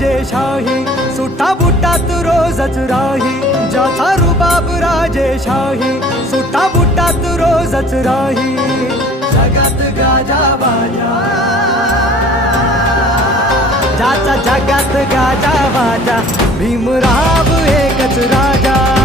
राजेशाही, सुटा बुटात रोजच राही. ज्याचा रुबाब राजेशाही, सुटा बुटात रोजच राही. जगात गाजा बाजा, ज्याचा जगात गाजा बाजा, भीमराव एकच राजा.